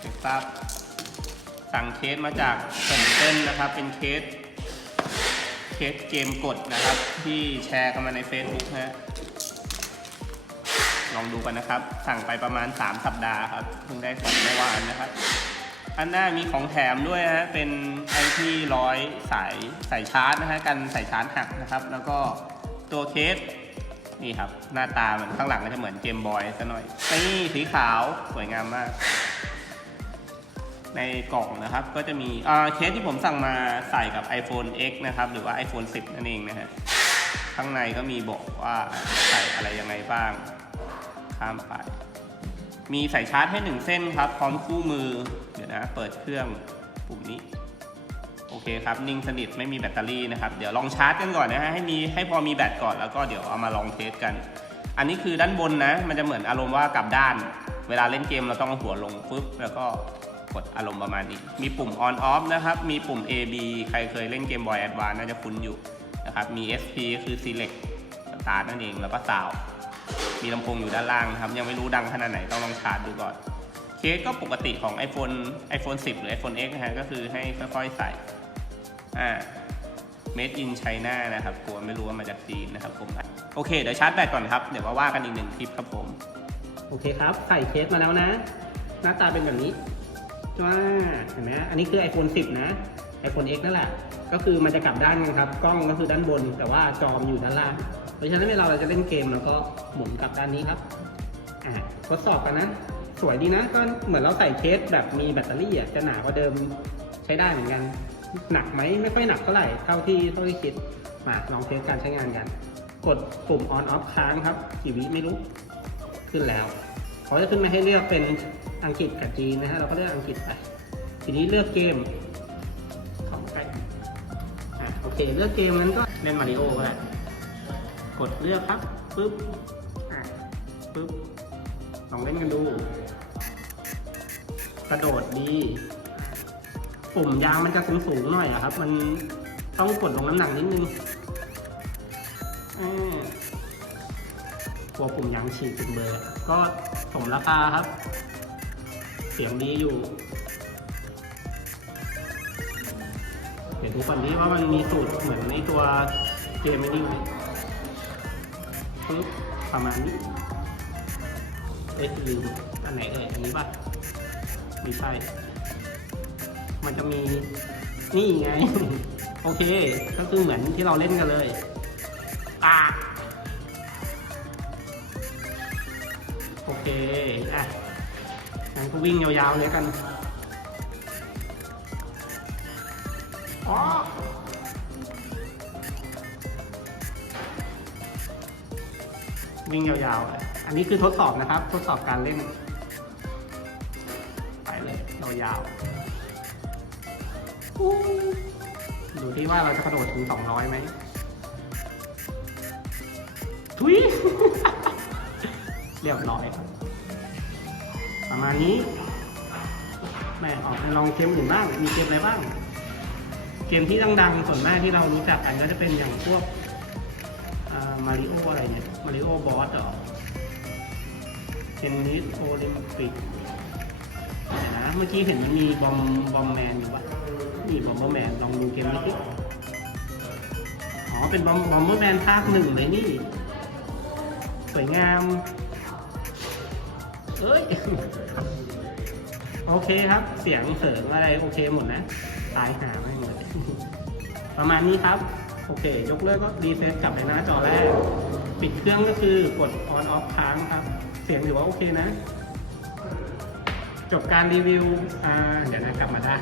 เด็กซับ สั่งเคสมาจากเซนเต้นนะครับ เป็นเคส เคสเกมกดนะครับ ที่แชร์กันมาใน Facebook นะลองดูกันนะครับ สั่งไปประมาณ 3 สัปดาห์ครับ เพิ่งได้ของเมื่อวานนะครับ อันหน้ามีของแถมด้วยฮะ เป็นไอที่ร้อยสายสายชาร์จนะฮะ กันสายชาร์จหักนะครับ แล้วก็ตัวเคสนี่ครับ หน้าตามันข้างหลังก็จะเหมือนเกมบอยซะหน่อยนี่สีขาวสวยงามมาก ในกล่องนะครับ ก็จะมีอ่าเคสที่ผมสั่งมาใส่กับ iPhone X นะครับ หรือว่า iPhone 10 นั่นเองนะฮะ ข้างในก็มีบอกว่าใส่อะไรยังไงบ้าง ข้ามไป มีสายชาร์จให้หนึ่งเส้นครับ พร้อมคู่มือ เดี๋ยวนะ เปิดเครื่องปุ่มนี้ โอเคครับ นิ่งสนิทไม่มีแบตเตอรี่นะครับ เดี๋ยวลองชาร์จกันก่อนนะฮะ ให้มีให้พอมีแบตก่อน แล้วก็เดี๋ยวเอามาลองเทสกัน อันนี้คือด้านบนนะ มันจะเหมือนอารมณ์ว่ากลับด้าน เวลาเล่นเกมเราต้องหัวลงปุ๊บ แล้วก็ กดอารมณ์ประมาณนี้ มีปุ่ม on off นะครับ มีปุ่ม A B ใครเคยเล่นเกม Boy Advance น่าจะคุ้นอยู่นะครับ มี SP คือ select start นั่นเอง แล้วก็ sound มีลำโพงอยู่ด้านล่างนะครับ ยังไม่รู้ดังขนาดไหนต้องลองชาร์จดูก่อน เคสก็ปกติของ iPhone iPhone 10 หรือ iPhone X นะฮะก็คือให้ค่อยๆใส่อ่า made in China นะครับกลัวไม่รู้ว่ามาจากจีนนะครับผมโอเค เดี๋ยวชาร์จแบตก่อนครับ เดี๋ยวมาว่ากันอีกหนึ่งคลิปครับผม โอเคครับ ใส่เคสมาแล้วนะ หน้าตาเป็นแบบนี้ จ้าเห็นไหมอันนี้คือ iPhone 10 นะ iPhone X นั่นแหละ ก็คือมันจะกลับด้านกันครับ กล้องก็คือด้านบน แต่ว่าจอมอยู่ด้านล่าง เพราะฉะนั้นเวลาเราจะเล่นเกมเราก็หมุนกลับด้านนี้ครับ อ่าทดสอบกันนะ สวยดีนะ ก็เหมือนเราใส่เคสแบบมีแบตเตอรี่อะ จะหนากว่าเดิมใช้ได้เหมือนกัน หนักไหมไม่ค่อยหนักเท่าไหร่ เท่าที่เท่าที่คิด มาลองเทสการใช้งานกัน กดปุ่ม on off ค้างครับ กี่วิไม่รู้ ขึ้นแล้วเขาจะขึ้นมาให้เลือกเป็น อังกฤษกับจีนนะฮะเราก็เลือกอังกฤษไป ทีนี้เลือกเกมของกล้อะโอเคเลือกเกมนั้นก็เล่นมาริโอก็ได้กดเลือกครับปึ๊บอะปึ๊บลองเล่นกันดู กระโดดดีปุ่มยางมันจะสูงสูงหน่อยอะครับ มันต้องกดลงน้ำหนักนิดนึงอ่ากลัวปุ่มยางฉีกเป็นเบอร์ ก็สมราคาครับ สียงดีอยู่ เดี๋ยวดูก่อนนี้ว่ามันมีสูตรเหมือนในตัวเกมไม่นี่ไหมปึ๊บประมาณนี้เอ้ยลืมอันไหนเอ่ยอันนี้ป่ะไม่ใช่ มันจะมีนี่ไง โอเค ก็คือเหมือนที่เราเล่นกันเลยอะโอเค อะ งั้นก็วิ่งยาวๆเลยกันอ๋อวิ่งยาวๆเลยอันนี้คือทดสอบนะครับ ทดสอบการเล่น ไปเลยเรายาวดูที่ว่าเราจะกระโดดถึง 200ไหมทุยเรียบร้อยครับ มาณนี้แม่ออกไปลองเกมอื่นบ้าง มีเกมอะไรบ้างเกมที่ดังๆส่วนมากที่เรารู้จักกันก็จะเป็นอย่างพวกมาริโออะไรเนี่ย มาริโอบอสเหรอเทนนิสโอลิมปิกนะ เมื่อกี้เห็นมันมีบอมบอมแมนอยู่ปะนี่บอมเบอร์แมนลองดูเกมนี้สิอ๋อ เป็นบอมบอมเบอร์แมนภาคหนึ่งเลยนี่ สวยงาม เอ้ย โอเคครับ เสียงเสริงอะไรโอเคหมดนะตายหาไม่หมด ประมาณนี้ครับ โอเค ยกเลิกก็รีเซ็ตกลับไปหน้าจอแรก ปิดเครื่องก็คือกด on off ค้างครับ เสียงถือว่าโอเคนะ จบการรีวิว อ่า เดี๋ยวนะกลับมาได้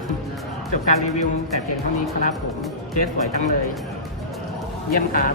จบการรีวิว แต่เพียงเท่านี้ครับผม เคสสวยจังเลย เยี่ยมครับ